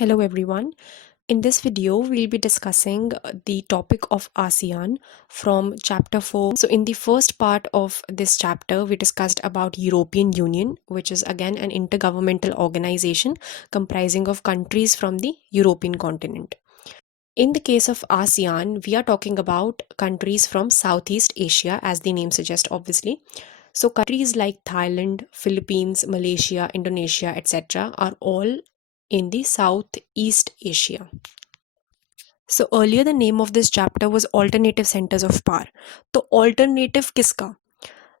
Hello everyone. In this video, we'll be discussing the topic of ASEAN from chapter 4. So in the first part of this chapter, we discussed about European Union, which is again an intergovernmental organization comprising of countries from the European continent. In the case of ASEAN, we are talking about countries from Southeast Asia, as the name suggests, obviously. So, countries like Thailand, Philippines, Malaysia, Indonesia, etc., are all in the Southeast Asia. So, earlier the name of this chapter was Alternative Centers of Power. So, alternative kiska?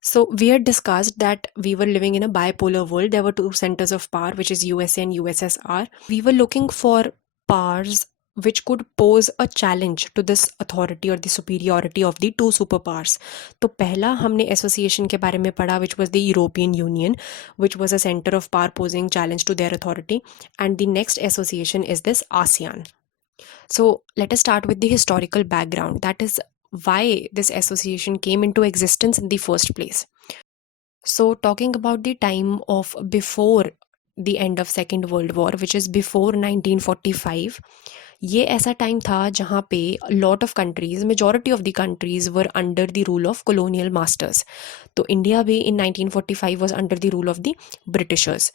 So, we had discussed that we were living in a bipolar world. There were two centers of power, which is USA and USSR. We were looking for powers which could pose a challenge to this authority or the superiority of the two superpowers. तो पहला हमने association के बारे में पढ़ा which was the European Union, which was a center of power posing challenge to their authority, and the next association is this ASEAN. So let us start with the historical background. That is why this association came into existence in the first place. So talking about the time of before the end of Second World War, which is before 1945, ये ऐसा time था जहाँ पे lot of countries majority of the countries were under the rule of colonial masters. तो India भी इन 1945 was under the rule of the Britishers.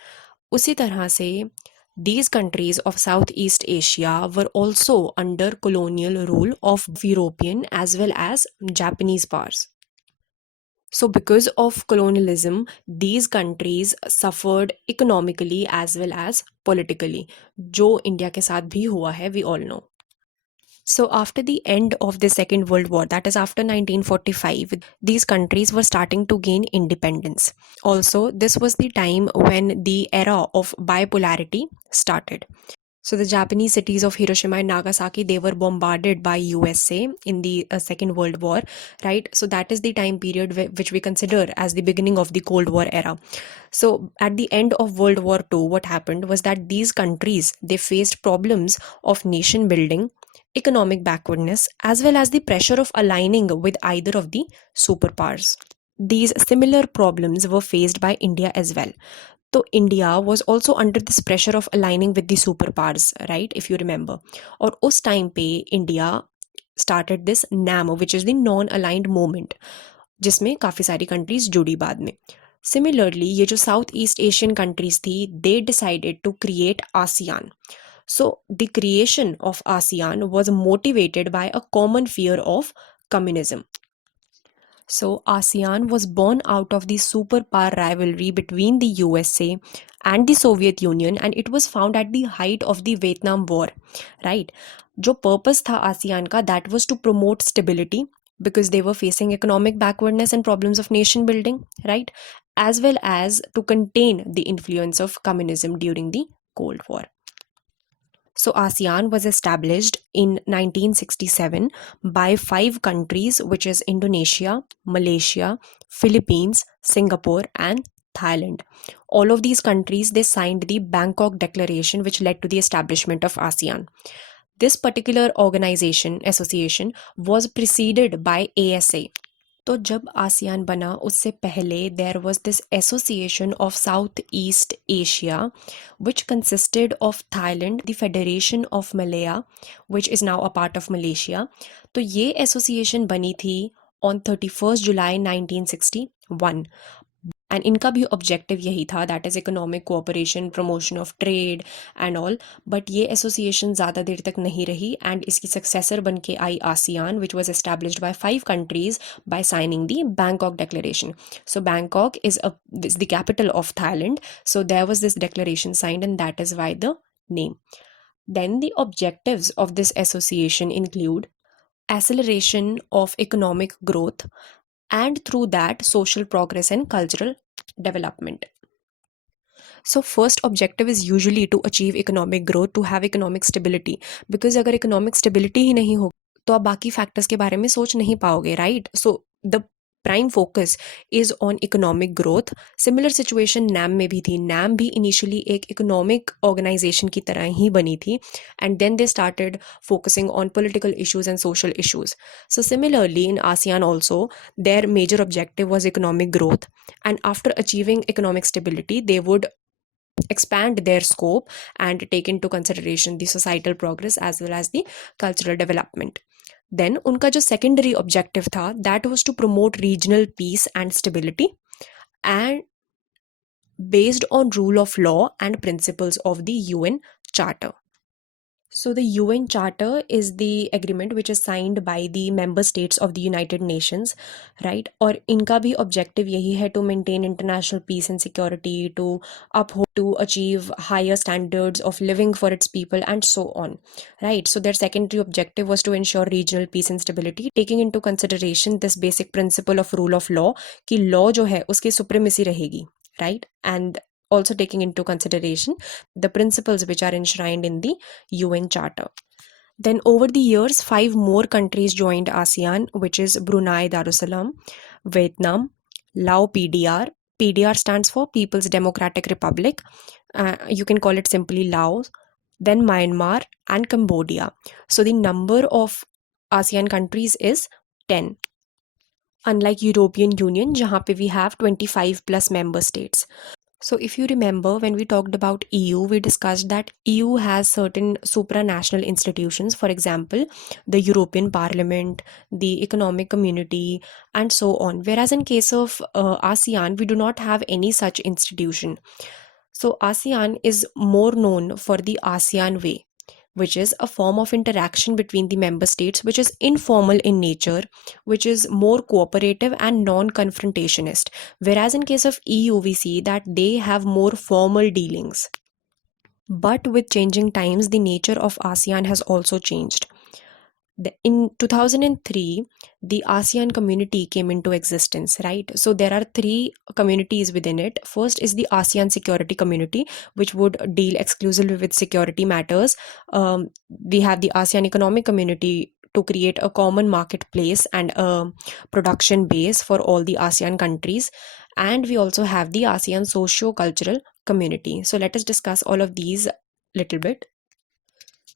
उसी तरह से these countries of Southeast Asia were also under colonial rule of European as well as Japanese powers. So because of colonialism, these countries suffered economically as well as politically. जो India के साथ भी हुआ है, we all know. So after the end of the Second World War, that is after 1945, these countries were starting to gain independence. Also, this was the time when the era of bipolarity started. So the Japanese cities of Hiroshima and Nagasaki, they were bombarded by USA in the Second World War, right? So that is the time period which we consider as the beginning of the Cold War era. So at the end of World War II, what happened was that these countries, they faced problems of nation building, economic backwardness, as well as the pressure of aligning with either of the superpowers. These similar problems were faced by India as well. So India was also under this pressure of aligning with the superpowers, right? If you remember. और उस time पे India started this NAM, which is the non-aligned movement, जिसमें काफ़ी सारी countries जुड़ी बाद में. Similarly, ये जो South East Asian countries थी, they decided to create ASEAN. So the creation of ASEAN was motivated by a common fear of communism. So ASEAN was born out of the superpower rivalry between the USA and the Soviet Union, and it was found at the height of the Vietnam War, right? जो purpose था ASEAN का, that was to promote stability because they were facing economic backwardness and problems of nation building, right? As well as to contain the influence of communism during the Cold War. So ASEAN was established in 1967 by 5 countries, which is Indonesia, Malaysia, Philippines, Singapore, and Thailand. All of these countries, they signed the Bangkok Declaration, which led to the establishment of ASEAN. This particular association was preceded by ASA. तो जब ASEAN बना उससे पहले there was this association of South East Asia which consisted of Thailand, the federation of Malaya which is now a part of Malaysia. तो ये association बनी थी on 31 July 1961, and इनका भी ऑब्जेक्टिव यही था, that is economic cooperation, promotion of trade and all. But ये association ज़्यादा देर तक नहीं रही, एंड इसकी सक्सेसर बन के आई ASEAN, which was established by 5 countries by signing the Bangkok Declaration. So Bangkok is the capital of Thailand. So there was this declaration signed, and that is why the name. Then the objectives of this association include acceleration of economic growth, and through that social progress and cultural development. So first objective is usually to achieve economic growth, to have economic stability, because अगर economic stability ही नहीं हो तो आप बाकी factors के बारे में सोच नहीं पाओगे, right? So the prime focus is on economic growth. Similar situation NAM में भी थी. NAM भी initially एक economic organization की तरह ही बनी थी, and then they started focusing on political issues and social issues. So similarly in ASEAN also, their major objective was economic growth, and after achieving economic stability, they would expand their scope and take into consideration the societal progress as well as the cultural development. Then उनका जो secondary objective था, that was to promote regional peace and stability and based on rule of law and principles of the UN Charter. So the UN Charter is the agreement which is signed by the member states of the United Nations, right? और इनका भी objective यही है to maintain international peace and security, to uphold, to achieve higher standards of living for its people and so on, right? So their secondary objective was to ensure regional peace and stability, taking into consideration this basic principle of rule of law कि law जो है उसकी supremacy रहेगी, right? And also taking into consideration the principles which are enshrined in the UN Charter. Then over the years, 5 more countries joined ASEAN, which is Brunei Darussalam, Vietnam, Lao PDR. PDR stands for People's Democratic Republic. You can call it simply Laos. Then Myanmar and Cambodia. So the number of ASEAN countries is 10. Unlike European Union, jahan pe we have 25 plus member states. So if you remember, when we talked about EU, we discussed that EU has certain supranational institutions, for example, the European Parliament, the Economic Community, and so on. Whereas in case of ASEAN, we do not have any such institution. So ASEAN is more known for the ASEAN way, which is a form of interaction between the member states, which is informal in nature, which is more cooperative and non-confrontationist. Whereas in case of EU, we see that they have more formal dealings. But with changing times, the nature of ASEAN has also changed. In 2003, the ASEAN community came into existence, right? So there are 3 communities within it. First is the ASEAN Security Community, which would deal exclusively with security matters. We have the ASEAN Economic Community to create a common marketplace and a production base for all the ASEAN countries. And we also have the ASEAN Socio-Cultural Community. So let us discuss all of these little bit.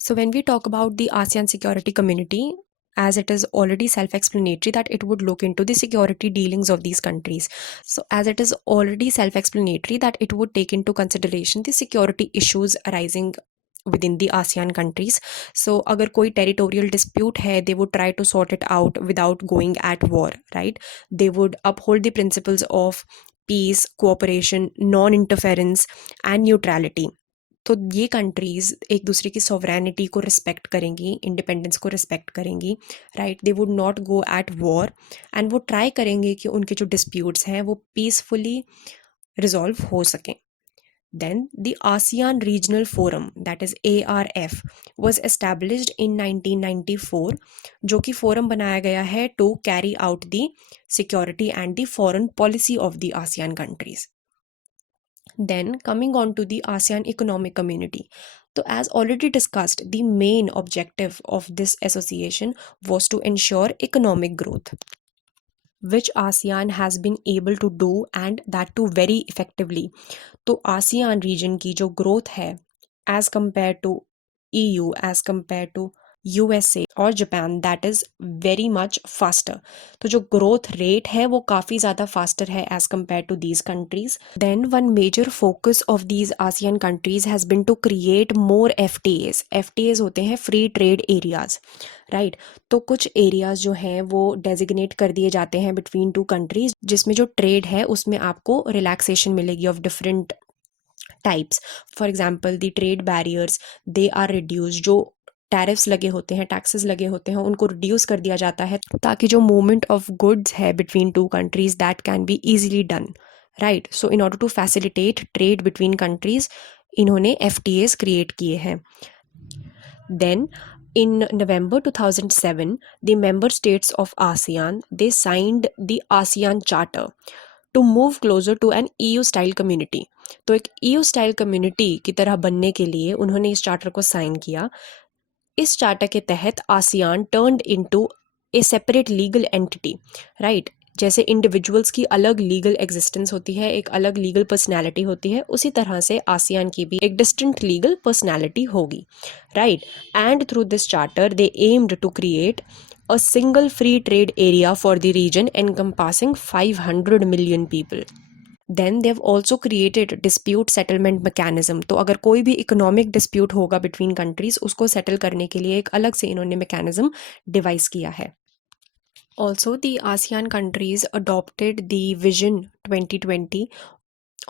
So when we talk about the ASEAN Security Community, as it is already self-explanatory that it would look into the security dealings of these countries. So as it is already self-explanatory that it would take into consideration the security issues arising within the ASEAN countries. So agar koi territorial dispute hai, they would try to sort it out without going at war, right? They would uphold the principles of peace, cooperation, non-interference and neutrality. तो ये countries एक दूसरे की sovereignty को respect करेंगी, independence को respect करेंगी, right? They would not go at war and वो ट्राई करेंगे कि उनके जो डिस्प्यूट्स हैं वो पीसफुली रिजॉल्व हो सकें. Then the ASEAN Regional Forum, that is ARF, was established in 1994, जो कि forum बनाया गया है to carry out the security and the foreign policy of the ASEAN countries. Then coming on to the ASEAN Economic Community. So as already discussed, the main objective of this association was to ensure economic growth, which ASEAN has been able to do and that too very effectively. तो ASEAN region की जो growth है as compared to EU, as compared to USA और Japan, that is very much faster. तो जो growth rate है वो काफ़ी ज़्यादा faster है as compared to these countries. Then one major focus of these ASEAN countries has been to create more FTAs. FTAs होते हैं free trade areas, right? तो कुछ areas जो हैं वो designate कर दिए जाते हैं between 2 countries, जिसमें जो trade है उसमें आपको relaxation मिलेगी of different types. For example, the trade barriers, they are reduced. जो टैरिफ्स लगे होते हैं, टैक्सेस लगे होते हैं, उनको रिड्यूस कर दिया जाता है ताकि जो मूवमेंट ऑफ गुड्स है between 2 countries that can be easily done, right? So in order to facilitate trade between countries इन्होंने FTAs क्रिएट किए हैं. Then in November 2007, the member states of ASEAN, they signed the ASEAN Charter to move closer to an EU style community. तो एक EU style community की तरह बनने के लिए उन्होंने इस चार्टर को साइन किया. इस चार्टर के तहत ASEAN turned into a separate legal entity, right? जैसे इंडिविजुअल्स की अलग लीगल एग्जिस्टेंस होती है, एक अलग लीगल पर्सनैलिटी होती है, उसी तरह से ASEAN की भी एक डिस्टिंक्ट लीगल पर्सनैलिटी होगी, right? And through this charter they aimed to create a single free trade area for the region encompassing 500 million people. Then they also created dispute settlement mechanism, तो अगर कोई भी economic dispute होगा between countries उसको settle करने के लिए एक अलग से इन्होंने मैकेनिज्म डिवाइस किया है. Also, the ASEAN countries adopted the Vision 2020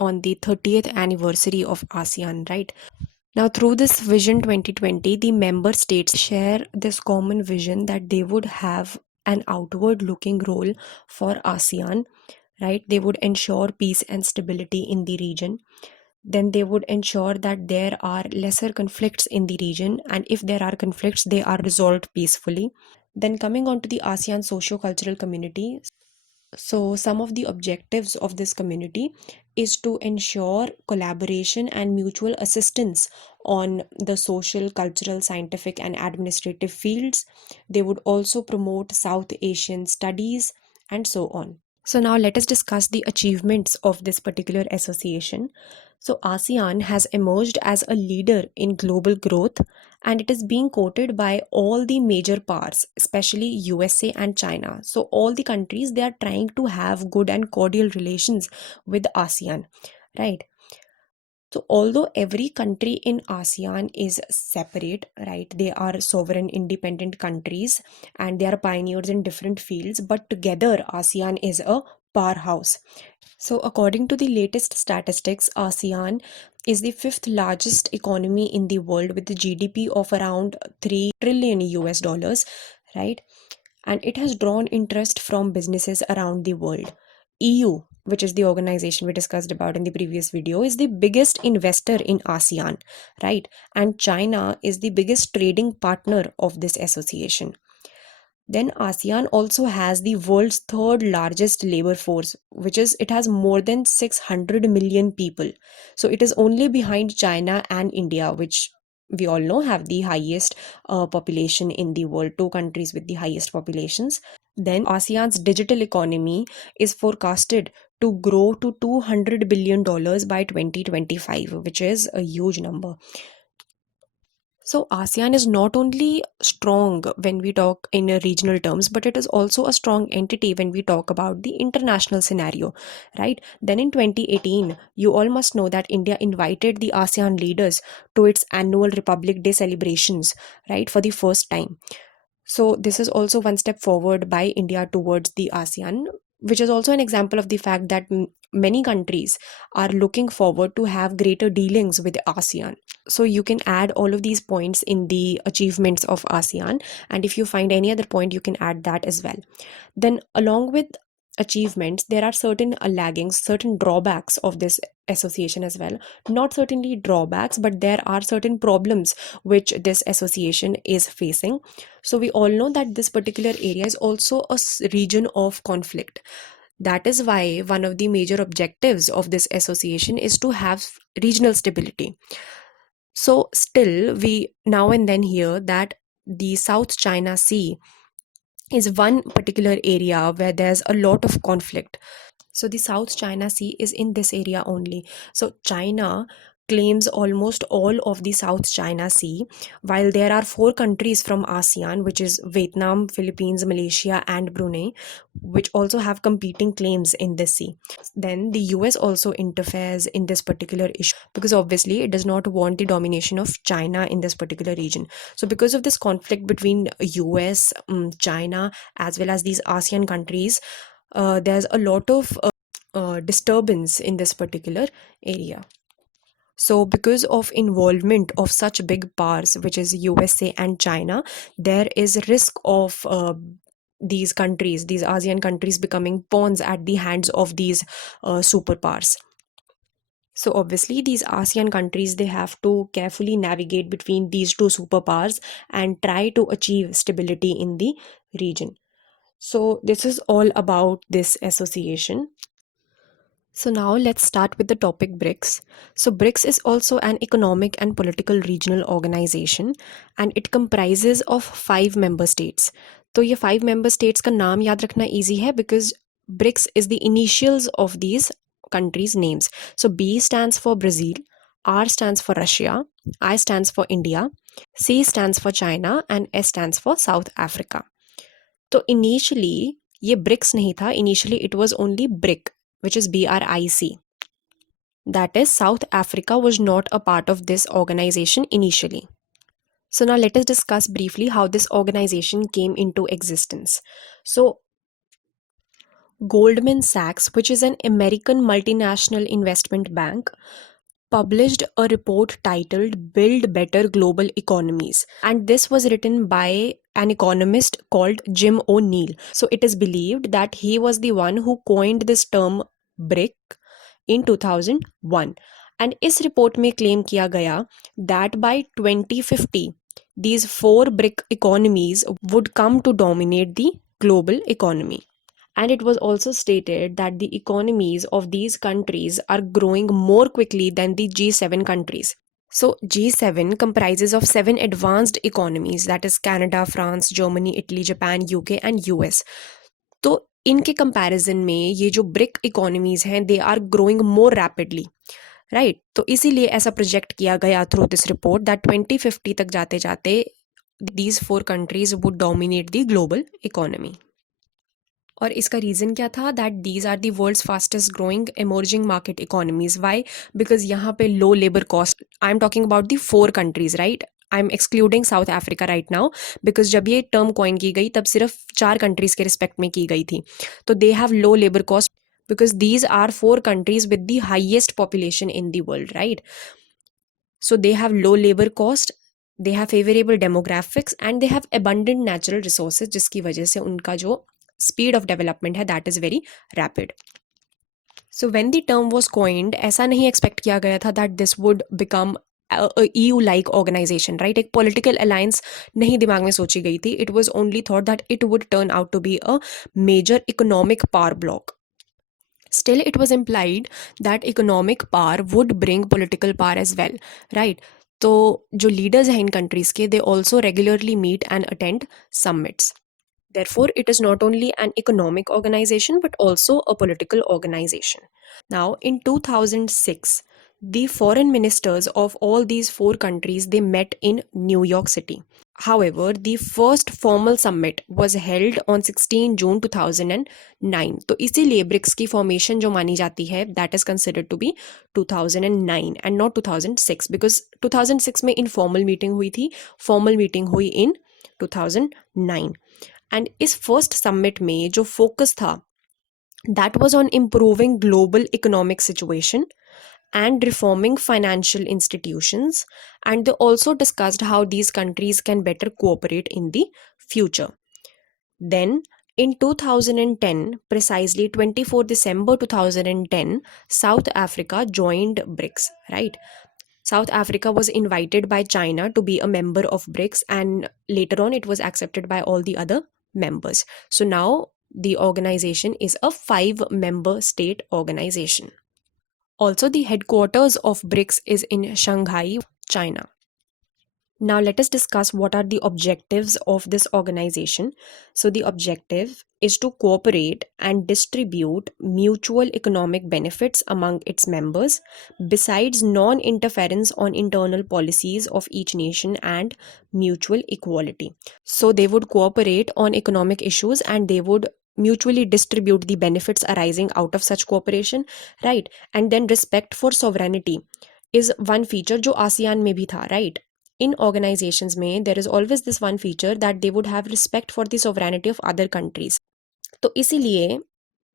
on the 30th anniversary of ASEAN, right? Now, through this Vision 2020, the member states share this common vision that they would have an outward looking role for ASEAN, right? They would ensure peace and stability in the region. Then they would ensure that there are lesser conflicts in the region, and if there are conflicts, they are resolved peacefully. Then, coming on to the ASEAN socio-cultural community. So, some of the objectives of this community is to ensure collaboration and mutual assistance on the social, cultural, scientific, and administrative fields. They would also promote South Asian studies and so on. So, now let us discuss the achievements of this particular association. So, ASEAN has emerged as a leader in global growth, and it is being quoted by all the major powers, especially USA and China. So, all the countries they are trying to have good and cordial relations with ASEAN, right? So, although every country in ASEAN is separate, right? They are sovereign, independent countries and they are pioneers in different fields, but together ASEAN is a powerhouse. So, according to the latest statistics, ASEAN is the fifth largest economy in the world with a GDP of around 3 trillion US dollars, right? And it has drawn interest from businesses around the world. EU, which is the organization we discussed about in the previous video, is the biggest investor in ASEAN, right? And China is the biggest trading partner of this association. Then ASEAN also has the world's third largest labor force, which is it has more than 600 million people. So it is only behind China and India, which we all know have the highest population in the world, two countries with the highest populations. Then ASEAN's digital economy is forecasted to grow to $200 billion by 2025, which is a huge number. So ASEAN is not only strong when we talk in regional terms, but it is also a strong entity when we talk about the international scenario, right? Then in 2018, you all must know that India invited the ASEAN leaders to its annual Republic Day celebrations, right, for the first time. So this is also one step forward by India towards the ASEAN, which is also an example of the fact that many countries are looking forward to have greater dealings with ASEAN. So you can add all of these points in the achievements of ASEAN, and if you find any other point, you can add that as well. Then, along with achievements, there are certain laggings, certain drawbacks of this association as well. Not certainly drawbacks, but there are certain problems which this association is facing. So we all know that this particular area is also a region of conflict. That is why one of the major objectives of this association is to have regional stability. So, still, we now and then hear that the South China Sea is one particular area where there's a lot of conflict. So, the South China Sea is in this area only. So, China claims almost all of the South China Sea, while there are four countries from ASEAN, which is Vietnam, Philippines, Malaysia, and Brunei, which also have competing claims in this sea. Then the US also interferes in this particular issue because obviously it does not want the domination of China in this particular region. So, because of this conflict between US, China, as well as these ASEAN countries, there's a lot of disturbance in this particular area. So, because of involvement of such big powers, which is USA and China, there is risk of these countries, these ASEAN countries, becoming pawns at the hands of these superpowers. So obviously these ASEAN countries, they have to carefully navigate between these two superpowers and try to achieve stability in the region. So this is all about this association. So now let's start with the topic BRICS. So BRICS is also an economic and political regional organization and it comprises of 5 member states. तो ये 5 member states का नाम याद रखना easy है because BRICS is the initials of these countries' names. So B stands for Brazil, R stands for Russia, I stands for India, C stands for China and S stands for South Africa. तो initially ये BRICS नहीं था, initially it was only BRIC, which is BRIC. That is, South Africa was not a part of this organization initially. So now let us discuss briefly how this organization came into existence. So Goldman Sachs, which is an American multinational investment bank, published a report titled Build Better Global Economies. And this was written by an economist called Jim O'Neill. So it is believed that he was the one who coined this term BRIC in 2001. And इस report में claim किया गया that by 2050 these four BRIC economies would come to dominate the global economy. And it was also stated that the economies of these countries are growing more quickly than the G7 countries. So, G7 comprises of 7 advanced economies, that is Canada, France, Germany, Italy, Japan, UK and US. तो इनके comparison में ये जो BRIC economies हैं they are growing more rapidly, right? तो इसीलिए ऐसा project किया गया थ्रू दिस रिपोर्ट दैट 2050 तक जाते जाते these 4 countries would dominate the global economy. और इसका रीज़न क्या था? That these are the world's fastest growing emerging market economies. Why? Because यहाँ पे low labour cost. I am talking about the 4 countries, right? I am excluding South Africa right now, because जब ये term coin की गई तब सिर्फ 4 countries के respect में की गई थी. तो they have low labour cost because these are 4 countries with the highest population in the world, right? So they have low labor cost, they have favorable demographics and they have abundant natural resources, जिसकी वजह से उनका जो speed of development है that is very rapid. So when the term was coined, ऐसा नहीं expect किया गया था that this would become a EU-like organization, right? एक political alliance नहीं दिमाग में सोची गई थी. It was only thought that it would turn out to be a major economic power block. Still, it was implied that economic power would bring political power as well, right? तो जो leaders हैं इन countries के, they also regularly meet and attend summits. Therefore, it is not only an economic organization but also a political organization. Now, in 2006, the foreign ministers of all these 4 countries, they met in New York City. However, the first formal summit was held on 16 June 2009. तो इसीलिए BRICS की formation जो मानी जाती है that is considered to be 2009 and not 2006 because 2006 में informal meeting हुई थी, फॉर्मल मीटिंग हुई इन 2009. एंड इस फर्स्ट समिट में जो फोकस था that was on improving global economic situation and reforming financial institutions, and they also discussed how these countries can better cooperate in the future. Then in 2010, precisely 24 December 2010, South Africa joined BRICS, right? South Africa was invited by China to be a member of BRICS and later on it was accepted by all the other members. So now the organization is a 5-member state organization. Also, the headquarters of BRICS is in Shanghai, China. Now, let us discuss what are the objectives of this organization. So, the objective is to cooperate and distribute mutual economic benefits among its members, besides non-interference on internal policies of each nation and mutual equality. So, they would cooperate on economic issues and they would mutually distribute the benefits arising out of such cooperation, right? And then respect for sovereignty is one feature जो ASEAN में भी था, right? In organizations में there is always this one feature that they would have respect for the sovereignty of other countries. तो इसीलिए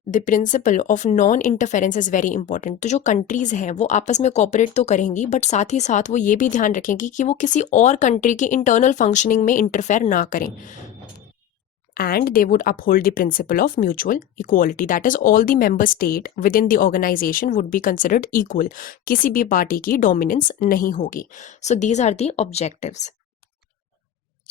the principle of non-interference is very important. तो जो countries हैं वो आपस में cooperate तो करेंगी but साथ ही साथ वो ये भी ध्यान रखेंगी कि वो किसी और country की internal functioning में interfere ना करें. And they would uphold the principle of mutual equality. That is, all the member state within the organization would be considered equal. किसी भी पार्टी की dominance नहीं होगी. So these are the objectives.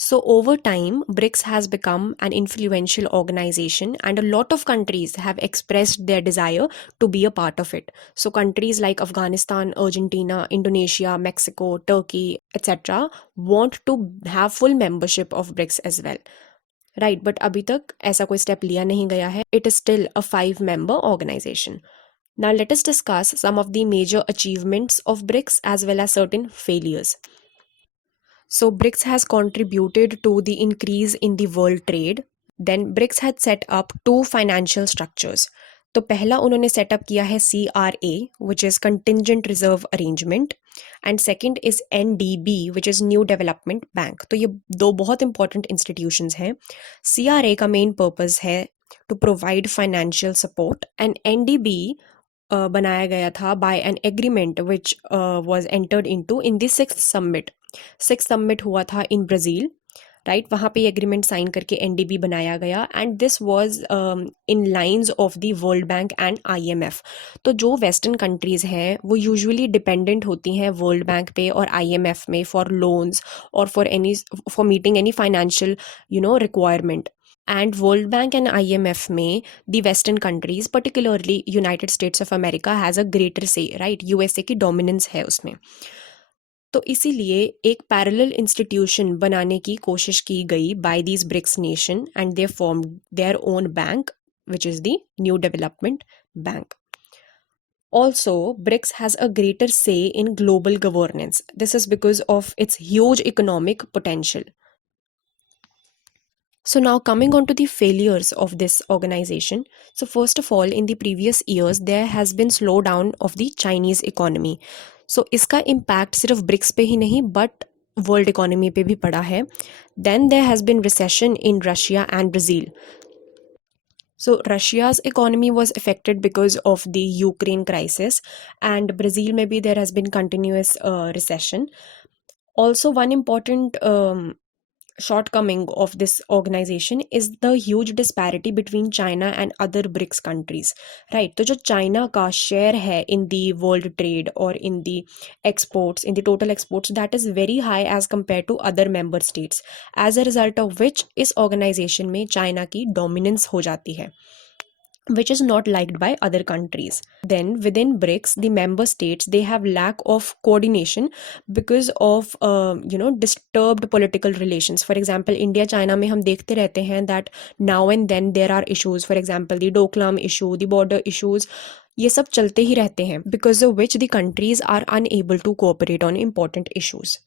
So over time, BRICS has become an influential organization and a lot of countries have expressed their desire to be a part of it. So countries like Afghanistan, Argentina, Indonesia, Mexico, Turkey, etc. want to have full membership of BRICS as well. Right but अभी तक ऐसा कोई step लिया नहीं गया है. It is still a 5-member organization. Now let us discuss some of the major achievements of BRICS as well as certain failures. So BRICS has contributed to the increase in the world trade. Then BRICS had set up 2 financial structures. तो पहला उन्होंने setup किया है CRA which is contingent reserve arrangement, and second is NDB which is new development bank. तो ये दो बहुत important institutions हैं। CRA का मेन पर्पस है to provide financial support, and NDB बनाया गया था by an agreement which was entered into in the sixth summit हुआ था इन ब्राज़ील, राइट। वहाँ पे एग्रीमेंट साइन करके NDB बनाया गया, and this was in lines of the world bank and IMF। तो जो वेस्टर्न कंट्रीज़ हैं वो यूजुअली डिपेंडेंट होती हैं वर्ल्ड बैंक पे और IMF में फॉर लोन्स और for meeting any financial requirement. And world bank and IMF में the western countries particularly United states of America has a greater से, राइट। USA की डोमिनेंस है उसमें। तो इसीलिए एक पैरेलल इंस्टीट्यूशन बनाने की कोशिश की गई by these BRICS nation, and they form their own bank which is the new development bank. Also, BRICS has a greater say in global governance. This is because of its huge economic potential. So now coming on to the failures of this organization. So first of all, in the previous years, there has been slowdown of the Chinese economy. So इसका impact सिर्फ BRICS पे ही नहीं but world economy पे भी पड़ा है. Then there has been recession in Russia and Brazil. So Russia's economy was affected because of the Ukraine crisis, and Brazil maybe there has been continuous recession. Also, one important shortcoming of this organization is the huge disparity between China and other BRICS countries, right? तो जो China का share है in the world trade or in the exports, in the total exports, that is very high as compared to other member states, as a result of which इस organization में China की dominance हो जाती है, which is not liked by other countries. Then within BRICS, the member states, they have lack of coordination because of disturbed political relations. For example, India China में हम देखते रहते हैं that now and then there are issues. For example, the Doklam issue, the border issues, ये सब चलते ही रहते हैं, because of which the countries are unable to cooperate on important issues.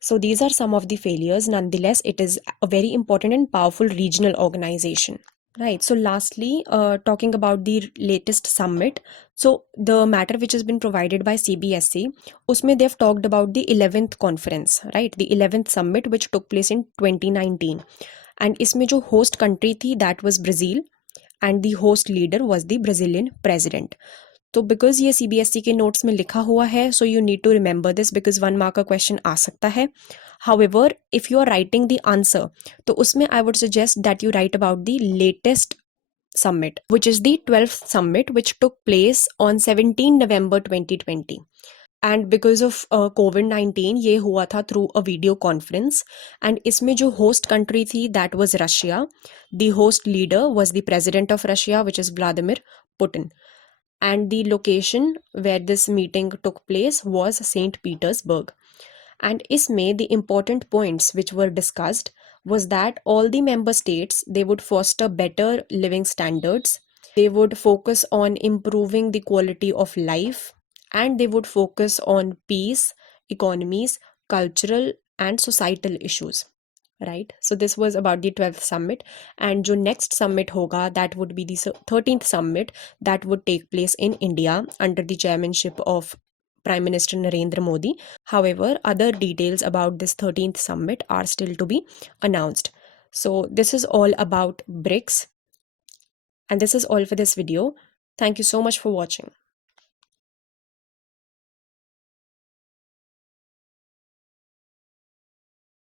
So these are some of the failures. Nonetheless, it is a very important and powerful regional organization. Right. So lastly, talking about the latest summit. So the matter which has been provided by CBSE, usme they've talked about the 11th conference, right? The 11th summit which took place in 2019. And इसमें जो host country थी, that was Brazil, and the host leader was the Brazilian president. तो because ये CBSE के notes में लिखा हुआ है, so you need to remember this because 1 mark का क्वेश्चन आ सकता है. However, if you are writing the answer, तो उसमें I would suggest that you write about the latest summit, which is the 12th summit, which took place on 17 November 2020. And because of COVID-19, ये हुआ था through a video conference. And इसमें जो host country थी, that was Russia. The host leader was the president of Russia, which is Vladimir Putin. And the location where this meeting took place was St. Petersburg. And isme the important points which were discussed was that all the member states, they would foster better living standards, they would focus on improving the quality of life, and they would focus on peace, economies, cultural and societal issues. Right, so this was about the 12th summit, and jo next summit hoga, that would be the 13th summit that would take place in India under the chairmanship of Prime Minister Narendra Modi. However, other details about this 13th summit are still to be announced. So this is all about BRICS, and this is all for this video. Thank you so much for watching.